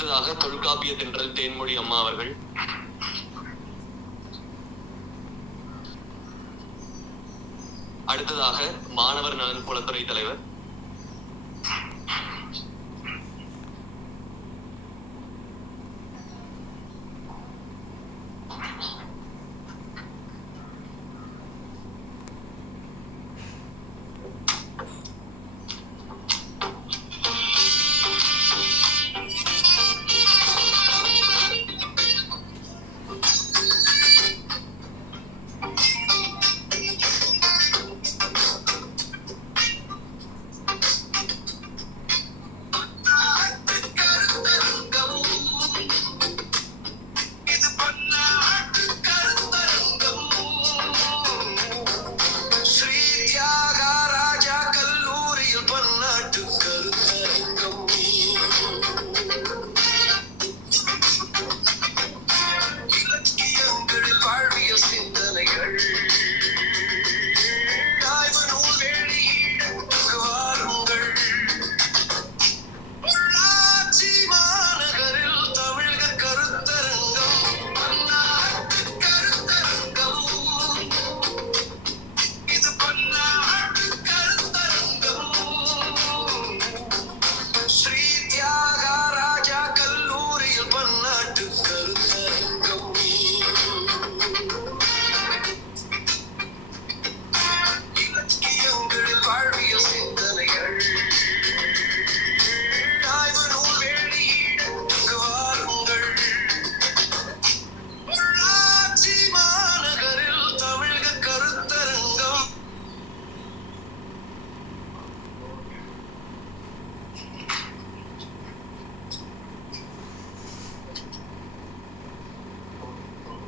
அடுத்ததாக தொல்காப்பிய தென்றல் தேன்மொழி அம்மா அவர்கள். அடுத்ததாக மாணவர் நலன் குலத்துறை தலைவர்.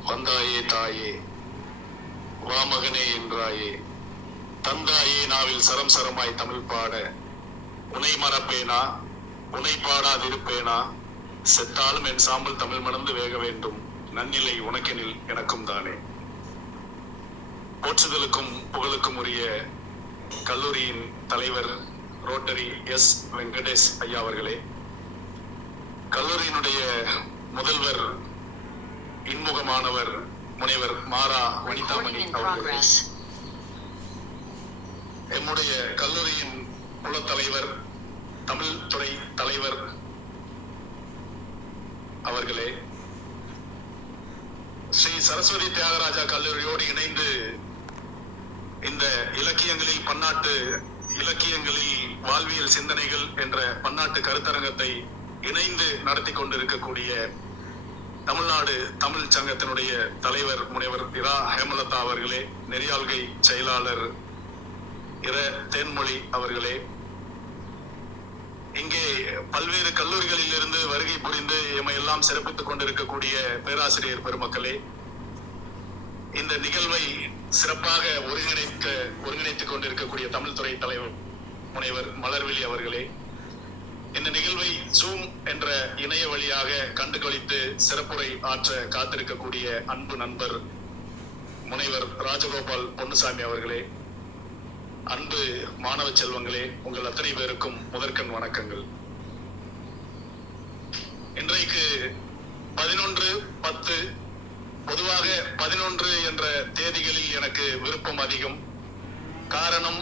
வந்தாயே தாயே வாமகனே என்றாயே. தந்தாயே நாவில் சரம் சரமாய் தமிழ் பாட. உனை மறப்பேனா? உனை பாடாதிருப்பேனா? செத்தாலும் என் சாம்பல் தமிழ் மணந்து வேக வேண்டும். நன்னிலை உனக்கெனில் எனக்கும் தானே. போற்றுதலுக்கும் புகழுக்கும் உரிய கல்லூரியின் தலைவர் ரோட்டரி எஸ் வெங்கடேஷ் ஐயா அவர்களே. கல்லூரியினுடைய முதல்வர் இன்முகமானவர் முனைவர் மாரா வனிதாமணி அவர்களே. எம்முடைய கல்லூரியின் குலத் தலைவர் தமிழ் துறை தலைவர் அவர்களே ஸ்ரீ சரஸ்வதி தியாகராஜா கல்லூரியோடு இணைந்து இந்த இலக்கியங்களில் பன்னாட்டு இலக்கியங்களில் வாழ்வியல் சிந்தனைகள் என்ற பன்னாட்டு கருத்தரங்கத்தை இணைந்து நடத்தி கொண்டிருக்கக்கூடிய தமிழ்நாடு தமிழ் சங்கத்தினுடைய தலைவர் முனைவர் இரா ஹேமலதா அவர்களே நெறியாள்கை செயலாளர் இர தேன்மொழி அவர்களே. இங்கே பல்வேறு கல்லூரிகளில் இருந்து வருகை புரிந்து எம்மை எல்லாம் சிறப்பித்துக் கொண்டிருக்கக்கூடிய பேராசிரியர் பெருமக்களே இந்த நிகழ்வை சிறப்பாக ஒருங்கிணைக்க ஒருங்கிணைத்துக் கொண்டிருக்கக்கூடிய தமிழ் துறை தலைவர் முனைவர் மலர்விழி அவர்களே இந்த நிகழ்வை ஜூம் என்ற இணைய வழியாக கண்டுகளித்து சிறப்புரை ஆற்ற காத்திருக்கக்கூடிய அன்பு நண்பர் முனைவர் ராஜகோபால் பொன்னுசாமி அவர்களே அன்பு மாணவ செல்வங்களே உங்கள் அத்தனை பேருக்கும் முதற்கண் வணக்கங்கள். இன்றைக்கு பதினொன்று பத்து பொதுவாக பதினொன்று என்ற தேதிகளில் எனக்கு விருப்பம் அதிகம். காரணம்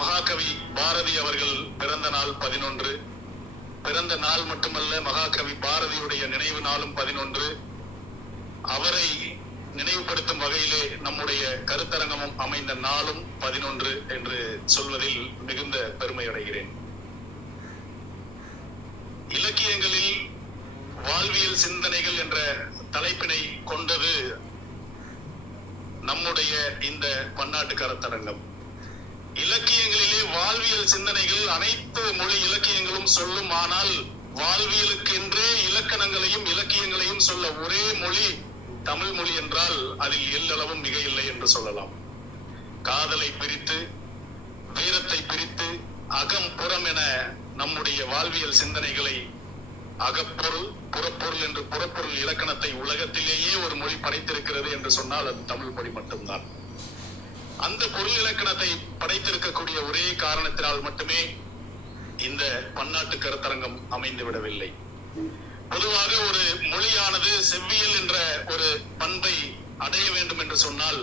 மகாகவி பாரதி அவர்கள் பிறந்த நாள் பதினொன்று. பிறந்த நாள் மட்டுமல்ல மகாகவி பாரதியுடைய நினைவு நாளும் பதினொன்று. அவரை நினைவுபடுத்தும் வகையிலே நம்முடைய கருத்தரங்கமும் அமைந்த நாளும் பதினொன்று என்று சொல்வதில் மிகுந்த பெருமை அடைகிறேன். இலக்கியங்களில் வாழ்வியல் சிந்தனைகள் என்ற தலைப்பினை கொண்டது நம்முடைய இந்த பன்னாட்டு கருத்தரங்கம் இலக்கியங்களிலே வாழ்வியல் சிந்தனைகள் அனைத்து மொழி இலக்கியங்களும் சொல்லும் ஆனால் வாழ்வியலுக்கென்றே இலக்கணங்களையும் இலக்கியங்களையும் சொல்ல ஒரே மொழி தமிழ் மொழி என்றால் அதில் எல்லளவும் மிக இல்லை என்று சொல்லலாம். காதலை பிரித்து வீரத்தை பிரித்து அகம் புறம் என நம்முடைய வாழ்வியல் சிந்தனைகளை அகப்பொருள் புறப்பொருள் என்று புறப்பொருள் இலக்கணத்தை உலகத்திலேயே ஒரு மொழி படைத்திருக்கிறது என்று சொன்னால் அது தமிழ் மொழி மட்டும்தான். அந்த பொருள் இலக்கணத்தை படைத்திருக்கக்கூடிய ஒரே காரணத்தினால் மட்டுமே இந்த பன்னாட்டு கருத்தரங்கம் அமைந்து விடவில்லை. பொதுவாக ஒரு மொழியானது செவ்வியல் என்ற ஒரு பண்பை அடைய வேண்டும் என்று சொன்னால்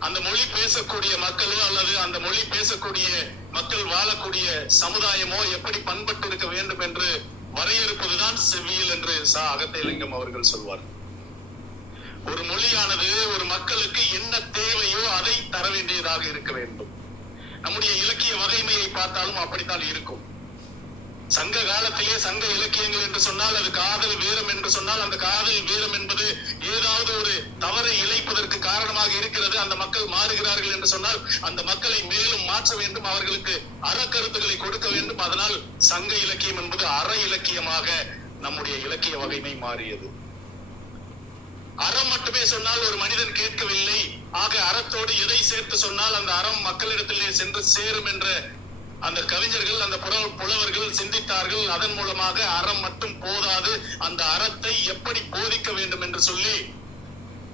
அந்த மொழி பேசக்கூடிய மக்களோ அல்லது அந்த மொழி பேசக்கூடிய மக்கள் வாழக்கூடிய சமுதாயமோ எப்படி பண்பட்டிருக்க வேண்டும் என்று வரையறுப்பதுதான் செவ்வியல் என்று சா. அகத்தியலிங்கம் அவர்கள் சொல்வார் ஒரு மொழியானது ஒரு மக்களுக்கு என்ன தேவையோ அதை தர வேண்டியதாக இருக்க வேண்டும். நம்முடைய இலக்கிய வகைமையை பார்த்தாலும் அப்படித்தான் இருக்கும். சங்க காலத்திலே சங்க இலக்கியங்கள் என்று சொன்னால் அது காதல் வீரம் என்று சொன்னால் அந்த காதல் வீரம் என்பது ஏதாவது ஒரு தவறை இழைப்பதற்கு காரணமாக இருக்கிறது. அந்த மக்கள் மாறுகிறார்கள் என்று சொன்னால் அந்த மக்களை மேலும் மாற்ற வேண்டும். அவர்களுக்கு அறக்கருத்துக்களை கொடுக்க வேண்டும். அதனால் சங்க இலக்கியம் என்பது அற இலக்கியமாக நம்முடைய இலக்கிய வகைமை மாறியது. அறம் மட்டுமே சொன்னால் ஒரு மனிதன் கேட்கவில்லை. ஆக அறத்தோடு எதை சேர்த்து சொன்னால் அந்த அறம் மக்களிடத்திலே சென்று சேரும் என்ற அந்த கவிஞர்கள் அந்த புற- புலவர்கள் சிந்தித்தார்கள். அதன் மூலமாக அறம் மட்டும் போதாது. அந்த அறத்தை எப்படி போதிக்க வேண்டும் என்று சொல்லி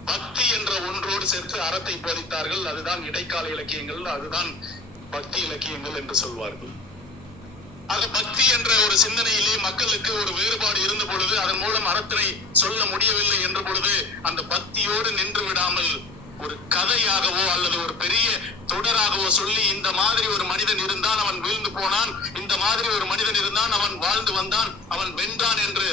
பக்தி என்ற ஒன்றோடு சேர்த்து அறத்தை போதித்தார்கள். அதுதான் இடைக்கால இலக்கியங்கள் அதுதான் பக்தி இலக்கியங்கள் என்று சொல்வார்கள். ஆக பக்தி என்ற ஒரு சிந்தனையிலே மக்களுக்கு ஒரு வேறுபாடு இருந்த பொழுது அதன் மூலம் அறத்தினை சொல்ல முடியவில்லை என்ற பொழுது அந்த பக்தியோடு நின்று விடாமல் ஒரு கதையாகவோ அல்லது ஒரு பெரிய தொடராகவோ சொல்லி இந்த மாதிரி ஒரு மனிதன் இருந்தான் அவன் வீழ்ந்து போனான் இந்த மாதிரி ஒரு மனிதன் இருந்தான் அவன் வாழ்ந்து வந்தான் அவன் வென்றான் என்று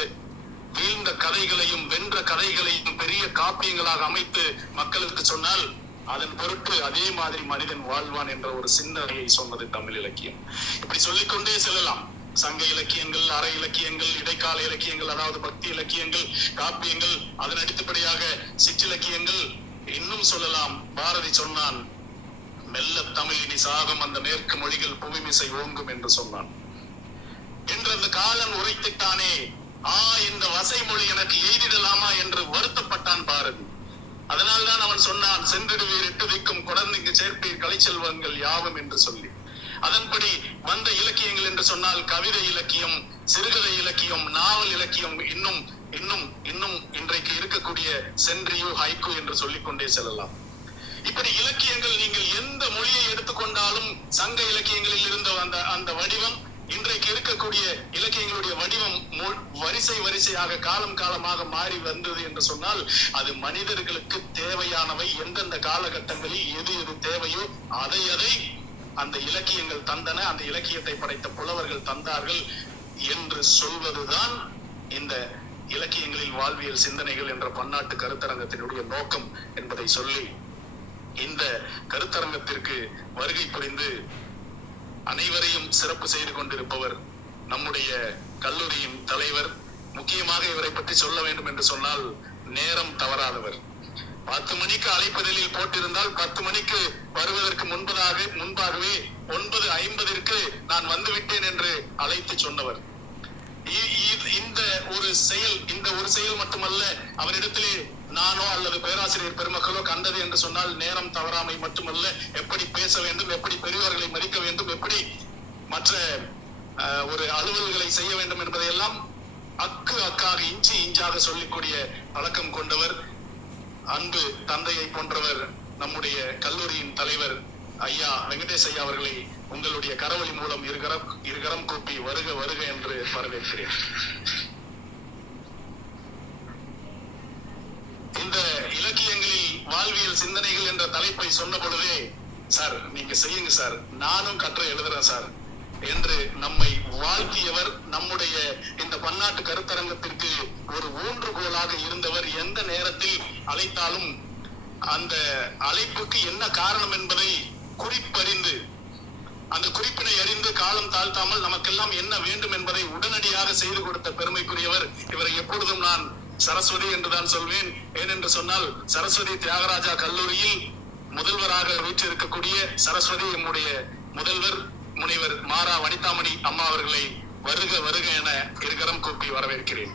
வீழ்ந்த கதைகளையும் வென்ற கதைகளையும் பெரிய காப்பியங்களாக அமைத்து மக்களுக்கு சொன்னால் அதன் பொருட்டு அதே மாதிரி மனிதன் வாழ்வான் என்ற ஒரு சிந்தனையை சொன்னது தமிழ் இலக்கியம். இப்படி சொல்லிக்கொண்டே செல்லலாம். சங்க இலக்கியங்கள் அற இலக்கியங்கள் இடைக்கால இலக்கியங்கள் அதாவது பக்தி இலக்கியங்கள் காப்பியங்கள் அதன் அடுத்தபடியாக சிற்றிலக்கியங்கள் இன்னும் சொல்லலாம். பாரதி சொன்னான் மெல்ல தமிழ் இனி சாகும் அந்த மேற்கு மொழிகள் புவிமிசை ஓங்கும் என்று சொன்னான். என்று அந்த காலன் உரைத்துட்டானே ஆ இந்த வசை மொழி எனக்கு எய்திடலாமா? என்று வருத்தப்பட்டான் பாரதி. அதனால்தான் அவன் சொன்னான் சென்றிடுவீர் எட்டு வைக்கும் குழந்தைக்கு சேர்ப்பீர் கலைச்செல்வங்கள் யாவும் என்று சொல்லி. அதன்படி வந்த இலக்கியங்கள் என்று சொன்னால் கவிதை இலக்கியம் சிறுகதை இலக்கியம் நாவல் இலக்கியம் இன்னும் இன்னும் இன்னும் இன்றைக்கு இருக்கக்கூடிய சென்றியு ஹைக்கு என்று சொல்லிக்கொண்டே செல்லலாம். இப்படி இலக்கியங்கள் நீங்கள் எந்த மொழியை எடுத்துக்கொண்டாலும் சங்க இலக்கியங்களில் இருந்த அந்த அந்த வடிவம் இன்றைக்கு இருக்கக்கூடிய இலக்கியங்களுடைய வடிவம் மு- வரிசை வரிசையாக காலம் காலமாக மாறி வந்தது என்று சொன்னால் அது மனிதர்களுக்கு தேவையானவை எந்தெந்த காலகட்டங்களில் எது எது தேவையோ அதை அதை அந்த இலக்கியங்கள் தந்தன அந்த இலக்கியத்தை படைத்த புலவர்கள் தந்தார்கள் என்று சொல்வதுதான் இந்த இலக்கியங்களில் வாழ்வியல் சிந்தனைகள் என்ற பன்னாட்டு கருத்தரங்கத்தினுடைய நோக்கம் என்பதை சொல்லி இந்த கருத்தரங்கத்திற்கு வருகை புரிந்து அனைவரையும் சிறப்பு செய்து கொண்டிருப்பவர் நம்முடைய கல்லூரியின் தலைவர். முக்கியமாக இவரை பற்றி சொல்ல வேண்டும் என்று சொன்னால் நேரம் தவறாதவர். பத்து மணிக்கு அழைப்பதில் போட்டிருந்தால் பத்து மணிக்கு வருவதற்கு முன்பதாக முன்பாகவே ஒன்பது ஐம்பதிற்கு நான் வந்துவிட்டேன் என்று அழைத்து சொன்னவர். இ- இ- இந்த ஒரு செயல் இந்த ஒரு செயல் மட்டுமல்ல அவரிடத்திலே நானோ அல்லது பேராசிரியர் பெருமக்களோ கண்டது என்று சொன்னால் நேரம் தவறாமை மட்டுமல்ல. எப்படி பேச வேண்டும் எப்படி பெரியவர்களை மதிக்க வேண்டும் எப்படி மற்ற அஹ், ஒரு அலுவல்களை செய்ய வேண்டும் என்பதையெல்லாம் அக்கு அக்காக இஞ்சி இஞ்சாக சொல்லிக்கூடிய பழக்கம் கொண்டவர் அன்பு தந்தையை போன்றவர் நம்முடைய கல்லூரியின் தலைவர் ஐயா வெங்கடேஷ் ஐயா அவர்களை உங்களுடைய கரவழி மூலம் இருகரம் இருகரம் கூப்பி வருக வருக என்று வரவேற்கிறேன் இந்த இலக்கியங்களில் வாழ்வியல் சிந்தனைகள் என்ற தலைப்பை சொன்ன பொழுதே சார் நீங்க செய்யுங்க சார். நானும் கற்றை எழுதுறேன் சார். என்று நம்மை வாழ்த்தியவர் நம்முடைய இந்த பன்னாட்டு கருத்தரங்கத்திற்கு ஒரு ஊன்றுகோலாக இருந்தவர் எந்த நேரத்தில் அழைத்தாலும் அந்த அழைப்புக்கு என்ன காரணம் என்பதை குறிப்பறிந்து அந்த குறிப்பினை அறிந்து காலம் தாழ்த்தாமல் நமக்கெல்லாம் என்ன வேண்டும் என்பதை உடனடியாக செய்து கொடுத்த பெருமைக்குரியவர் இவரை எப்பொழுதும் நான் சரஸ்வதி என்றுதான் சொல்வேன். ஏனென்று சொன்னால் சரஸ்வதி தியாகராஜா கல்லூரியில் முதல்வராக வீற்றிருக்கக்கூடிய சரஸ்வதி எம்முடைய முதல்வர் முனைவர் மாரா வனிதாமணி அம்மா அவர்களை வருக வருக என இருகரம் கூப்பி வரவேற்கிறேன்.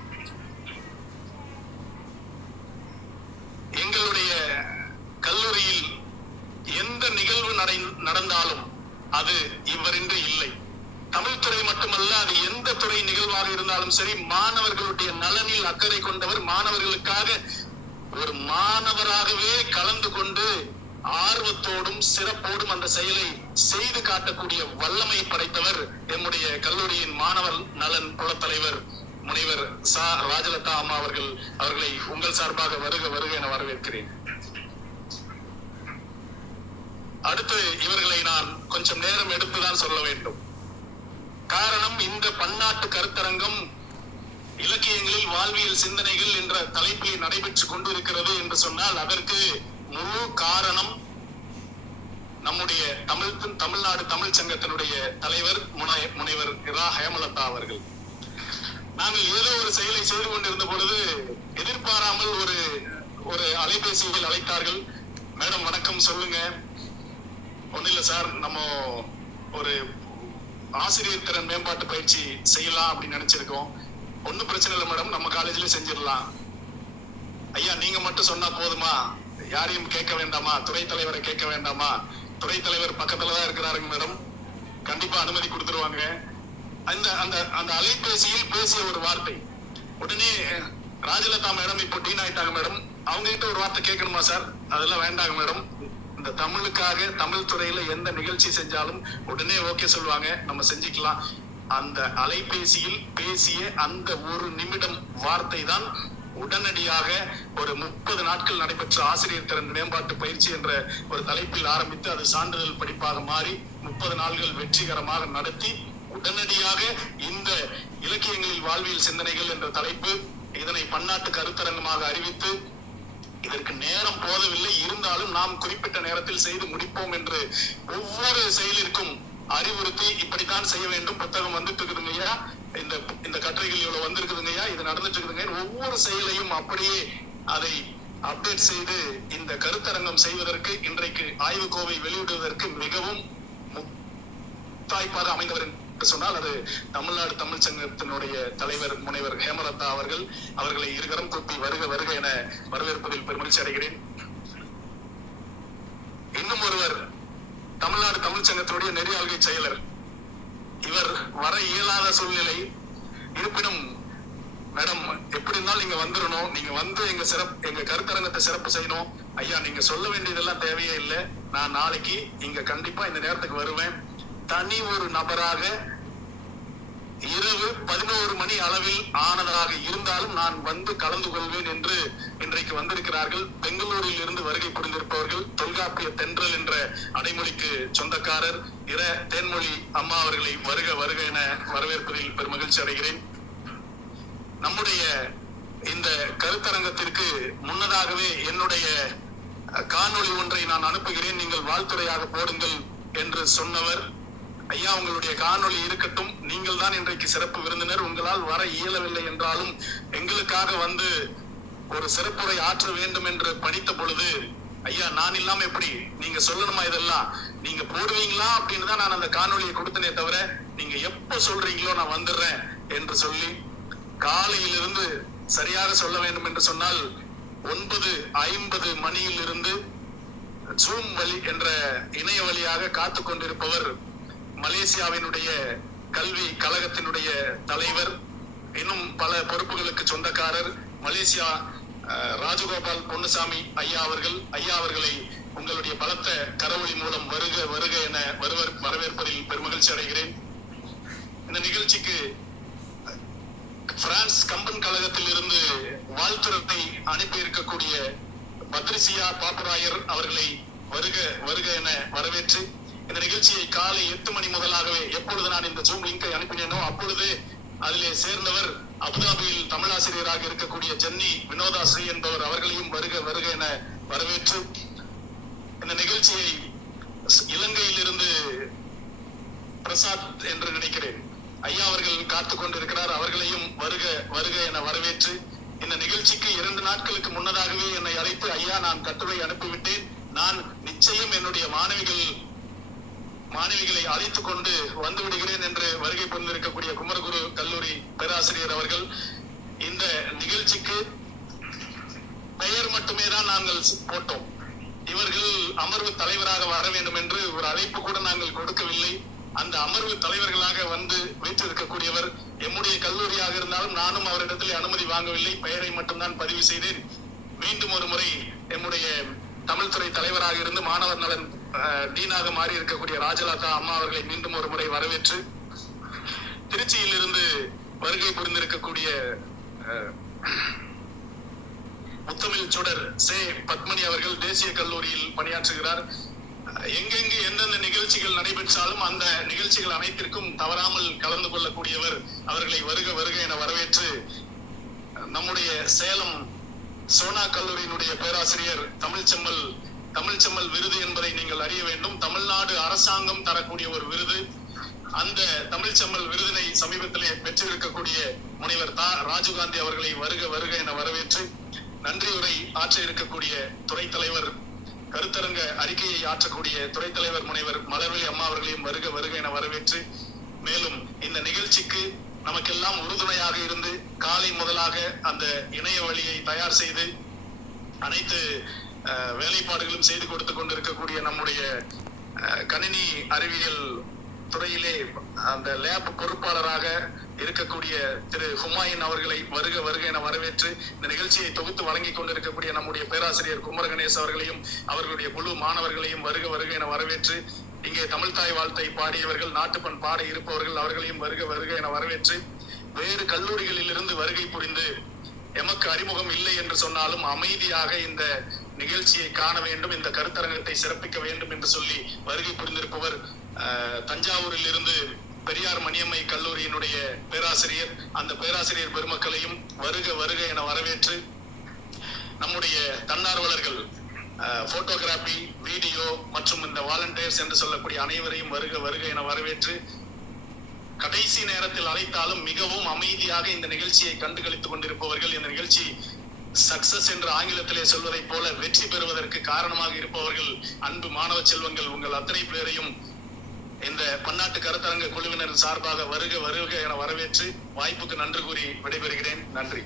எங்களுடைய கல்லூரியில் எந்த நிகழ்வு நடை- நடந்தாலும் அது இவரின்றி இல்லை. தமிழ்துறை மட்டுமல்ல அது எந்த துறை நிகழ்வாக இருந்தாலும் சரி மாணவர்களுடைய நலனில் அக்கறை கொண்டவர் மாணவர்களுக்காக ஒரு மாணவராகவே கலந்து கொண்டு ஆர்வத்தோடும் சிறப்போடும் அந்த செயலை செய்து காட்டக்கூடிய வல்லமை படைத்தவர் நம்முடைய கல்லூரியின் மாணவர் நலன் குலத்தலைவர் முனைவர் சா ராஜலதா அம்மா அவர்கள். அவர்களை உங்கள் சார்பாக வருக வருக என வரவேற்கிறேன். அடுத்து இவர்களை நான் கொஞ்சம் நேரம் எடுத்துதான் சொல்ல வேண்டும். காரணம் இந்த பன்னாட்டு கருத்தரங்கம் இலக்கியங்களில் வாழ்வியல் சிந்தனைகள் என்ற தலைப்பில் நடைபெற்றுக் கொண்டிருக்கிறது என்று சொன்னால் அதற்கு முழு காரணம் நம்முடைய தமிழ் தமிழ்நாடு தமிழ் சங்கத்தினுடைய தலைவர் முனை- முனைவர் இரா. ஹேமலதா அவர்கள். நாங்கள் ஏதோ ஒரு செயலை செய்து கொண்டிருந்த பொழுது எதிர்பாராமல் ஒரு ஒரு அலைபேசியில் அழைத்தார்கள். மேடம் வணக்கம் சொல்லுங்க. ஒன்னும் இல்லை சார். நம்ம ஒரு ஆசிரியர் திறன் மேம்பாட்டு பயிற்சி செய்யலாம் அப்படின்னு நினைச்சிருக்கோம். ஒன்றும் பிரச்சனை இல்லை மேடம். நம்ம காலேஜ்ல செஞ்சிடலாம். ஐயா நீங்க மட்டும் சொன்னா போதுமா? யாரையும் கேட்க வேண்டாமா? துறை தலைவரை கேட்க வேண்டாமா? துறை தலைவர் பக்கத்துல தான் இருக்கிறாருங்க மேடம். கண்டிப்பா அனுமதி கொடுத்துருவாங்க. அந்த அந்த அந்த அலைபேசியில் பேசிய ஒரு வார்த்தை. உடனே ராஜலதா மேடம் இப்போ டீன் ஆயிட்டாங்க மேடம். அவங்க கிட்ட ஒரு வார்த்தை கேட்கணுமா சார்? அதெல்லாம் வேண்டாங்க மேடம். இந்த தமிழுக்காக தமிழ் துறையில எந்த நிகழ்ச்சி செஞ்சாலும் உடனே ஓகே சொல்லுவாங்க. நம்ம செஞ்சுக்கலாம். அந்த அலைபேசியில் பேசிய அந்த ஒரு நிமிடம் வார்த்தை தான் உடனடியாக ஒரு முப்பது நாட்கள் நடைபெற்ற ஆசிரியர் திறன் மேம்பாட்டு பயிற்சி என்ற ஒரு தலைப்பில் ஆரம்பித்து அது சான்றிதழ் படிப்பாக மாறி முப்பது நாள்கள் வெற்றிகரமாக நடத்தி உடனடியாக இந்த இலக்கியங்களில் வாழ்வியல் சிந்தனைகள் என்ற தலைப்பு இதனை பன்னாட்டு கருத்தரங்கமாக அறிவித்து இதற்கு நேரம் போதவில்லை. இருந்தாலும் நாம் குறிப்பிட்ட நேரத்தில் செய்து முடிப்போம் என்று ஒவ்வொரு செயலிற்கும் அறிவுறுத்தி இப்படித்தான் செய்ய வேண்டும். புத்தகம் வந்துட்டு இருக்குதுங்க ஐயா. இந்த இந்த கட்டுரைகள் இவ்வளவு வந்திருக்குதுங்க ஐயா. இது நடந்துட்டு இருக்குதுங்க ஒவ்வொரு செயலையும் அப்படியே அதை அப்டேட் செய்து இந்த கருத்தரங்கம் செய்வதற்கு இன்றைக்கு ஆய்வு கோவை வெளியிடுவதற்கு மிகவும் தாய்ப்பாக அமைந்தவர் சொன்னால் அது தமிழ்நாடு தமிழ் சங்கத்தினுடைய தலைவர் முனைவர் ஹேமலதா அவர்கள் அவர்களை இருகரம் கூப்பி வருக வருக என வரவேற்பதில் பெருமகிழ்ச்சி அடைகிறேன். இன்னும் ஒருவர் தமிழ்நாடு தமிழ் சங்கத்தினுடைய நெறியாள்கை செயலர். இவர் வர இயலாத சூழ்நிலை. இருப்பினும் மேடம் எப்படி இருந்தாலும் நீங்க வந்துடணும் நீங்க வந்து எங்க சிறப்பு எங்க கருத்தரங்கத்தை சிறப்பு செய்யணும். ஐயா நீங்க சொல்ல வேண்டியதெல்லாம் தேவையே இல்லை. நான் நாளைக்கு இங்க கண்டிப்பா இந்த நேரத்துக்கு வருவேன். தனி ஒரு நபராக இரவு பதினோரு மணி அளவில் ஆனதாக இருந்தாலும் நான் வந்து கலந்து கொள்வேன் என்று இன்றைக்கு வந்திருக்கிறார்கள். பெங்களூரில் இருந்து வருகை புரிந்திருப்பவர்கள் தொல்காப்பிய தென்றல் என்ற அடைமொழிக்கு சொந்தக்காரர் இர தேன்மொழி அம்மா அவர்களை வருக வருக என வரவேற்பதில் பெருமகிழ்ச்சி அடைகிறேன். நம்முடைய இந்த கருத்தரங்கத்திற்கு முன்னதாகவே என்னுடைய காணொளி ஒன்றை நான் அனுப்புகிறேன். நீங்கள் வாழ்த்துறையாக போடுங்கள் என்று சொன்னவர் ஐயா உங்களுடைய காணொலி இருக்கட்டும். நீங்கள் தான் இன்றைக்கு சிறப்பு விருந்தினர். உங்களால் வர இயலவில்லை என்றாலும் எங்களுக்காக வந்து ஒரு சிறப்புரை ஆற்ற வேண்டும் என்று பணித்த பொழுது ஐயா நான் இல்லாம எப்படி? நீங்க சொல்லணுமா இதெல்லாம்? நீங்க போடுவீங்களா அப்படின்னு தான் நான் அந்த காணொலியை கொடுத்தனே தவிர நீங்க எப்ப சொல்றீங்களோ நான் வந்துடுறேன் என்று சொல்லி காலையிலிருந்து சரியாக சொல்ல வேண்டும் என்று சொன்னால் ஒன்பது ஐம்பது மணியிலிருந்து ஜூம் வழி என்ற இணைய வழியாக காத்து கொண்டிருப்பவர் மலேசியாவினுடைய கல்வி கழகத்தினுடைய தலைவர் இன்னும் பல பொறுப்புகளுக்கு சொந்தக்காரர் மலேசியா ராஜகோபால் பொன்னுசாமி ஐயா அவர்கள். ஐயா அவர்களை உங்களுடைய பலத்த கரவொலி மூலம் வருக வருக என வருவர் வரவேற்பதில் பெருமகிழ்ச்சி அடைகிறேன். இந்த நிகழ்ச்சிக்கு பிரான்ஸ் கம்பன் கழகத்தில் இருந்து வாழ்த்துறத்தை அனுப்பியிருக்கக்கூடிய பத்ரிசியா பாப்புராயர் அவர்களை வருக வருக என வரவேற்று இந்த நிகழ்ச்சியை காலை எட்டு மணி முதலாகவே எப்பொழுது நான் இந்த ஜூம் லிங்கை அனுப்பினேனோ அப்பொழுது அதிலே சேர்ந்தவர் அபுதாபியில் தமிழாசிரியராக இருக்கக்கூடிய ஜென்னி வினோதா ஸ்ரீ என்பவர் அவர்களையும் வருக வருக என வரவேற்று இந்த நிகழ்ச்சியை இலங்கையிலிருந்து பிரசாத் என்று நினைக்கிறேன். ஐயா அவர்கள் காத்து கொண்டிருக்கிறார். அவர்களையும் வருக வருக என வரவேற்று இந்த நிகழ்ச்சிக்கு இரண்டு நாட்களுக்கு முன்னதாகவே என்னை அழைத்து ஐயா நான் கட்டுரை அனுப்பிவிட்டேன். நான் நிச்சயம் என்னுடைய மாணவிகள் மாணவிகளை அழைத்துக் கொண்டு வந்து விடுகிறேன் என்று வருகை புரிந்திருக்கக்கூடிய குமரகுரு கல்லூரி பேராசிரியர் அவர்கள் இந்த நிகழ்ச்சிக்கு பெயர் மட்டுமே தான் நாங்கள் போட்டோம். இவர்கள் அமர்வு தலைவராக வர வேண்டும் என்று ஒரு அழைப்பு கூட நாங்கள் கொடுக்கவில்லை. அந்த அமர்வு தலைவர்களாக வந்து வீற்றிருக்கக்கூடியவர் எம்முடைய கல்லூரியாக இருந்தாலும் நானும் அவரிடத்திலே அனுமதி வாங்கவில்லை. பெயரை மட்டும்தான் பதிவு செய்தேன். மீண்டும் ஒரு முறை எம்முடைய தமிழ்துறை தலைவராக இருந்து மாணவர் நலன் டீனாக மாறி இருக்கக்கூடிய ராஜலதா அம்மா அவர்களை மீண்டும் ஒரு முறை வரவேற்று திருச்சியில் இருந்து வருகை புரிந்திருக்கக்கூடிய முத்தமிழ் சுடர் சே பத்மணி அவர்கள் தேசிய கல்லூரியில் பணியாற்றுகிறார். அஹ், எங்கெங்கு எந்தெந்த நிகழ்ச்சிகள் நடைபெற்றாலும் அந்த நிகழ்ச்சிகள் அனைத்திற்கும் தவறாமல் கலந்து கொள்ளக்கூடியவர் அவர்களை வருக வருக என வரவேற்று நம்முடைய சேலம் சோனா கல்லூரியினுடைய பேராசிரியர் தமிழ்ச்செம்மல் தமிழ்ச்செம்மல் விருது என்பதை நீங்கள் அறிய வேண்டும். தமிழ்நாடு அரசாங்கம் தரக்கூடிய ஒரு விருது. அந்த தமிழ்ச்செம்மல் விருதினை சமீபத்திலே பெற்றிருக்கக்கூடிய முனைவர் தா ராஜீவ்காந்தி அவர்களை வருக வருக என வரவேற்று நன்றி உரை ஆற்ற இருக்கக்கூடிய துறை தலைவர் கருத்தரங்க அறிக்கையை ஆற்றக்கூடிய துறை தலைவர் முனைவர் மலர்வழி அம்மா அவர்களையும் வருக வருக என வரவேற்று மேலும் இந்த நிகழ்ச்சிக்கு நமக்கெல்லாம் உறுதுணையாக இருந்து காலை முதலாக அந்த இணைய வழியை தயார் செய்து அனைத்து அஹ், வேலைப்பாடுகளும் செய்து கொடுத்து கொண்டிருக்கக்கூடிய நம்முடைய அஹ், கணினி அறிவியல் துறையிலே அந்த லேப் பொறுப்பாளராக இருக்கக்கூடிய திரு ஹுமாயூன் அவர்களை வருக வருக என வரவேற்று இந்த நிகழ்ச்சியை தொகுத்து வழங்கி கொண்டிருக்கக்கூடிய நம்முடைய பேராசிரியர் குமரகணேஷ் அவர்களையும் அவர்களுடைய குழு மாணவர்களையும் வருக வருக என வரவேற்று இங்கே தமிழ்தாய் வாழ்த்தை பாடியவர்கள் நாட்டுப்பண் பாட இருப்பவர்கள் அவர்களையும் வருக வருக என வரவேற்று வேறு கல்லூரிகளில் இருந்து வருகை புரிந்து எமக்கு அறிமுகம் இல்லை என்று சொன்னாலும் அமைதியாக இந்த நிகழ்ச்சியை காண வேண்டும் இந்த கருத்தரங்கத்தை சிறப்பிக்க வேண்டும் என்று சொல்லி வருகை புரிந்திருப்பவர் அஹ், தஞ்சாவூரில் இருந்து பெரியார் மணியம்மை கல்லூரியினுடைய பேராசிரியர். அந்த பேராசிரியர் பெருமக்களையும் வருக வருக என வரவேற்று நம்முடைய தன்னார்வலர்கள் போட்டோகிராபி வீடியோ மற்றும் இந்த வாலண்டியர்ஸ் என்று சொல்லக்கூடிய அனைவரையும் வருக வருக என வரவேற்று கடைசி நேரத்தில் அழைத்தாலும் மிகவும் அமைதியாக இந்த நிகழ்ச்சியை கண்டுகளித்துக் கொண்டிருப்பவர்கள் இந்த நிகழ்ச்சி சக்சஸ் என்று ஆங்கிலத்திலே சொல்வதைப் போல வெற்றி பெறுவதற்கு காரணமாக இருப்பவர்கள் அன்பு மாணவ செல்வங்கள் உங்கள் அத்தனை பேரையும் இந்த பன்னாட்டு கருத்தரங்க குழுவினர் சார்பாக வருக வருக என வரவேற்று வாய்ப்புக்கு நன்றி கூறி விடைபெறுகிறேன். நன்றி.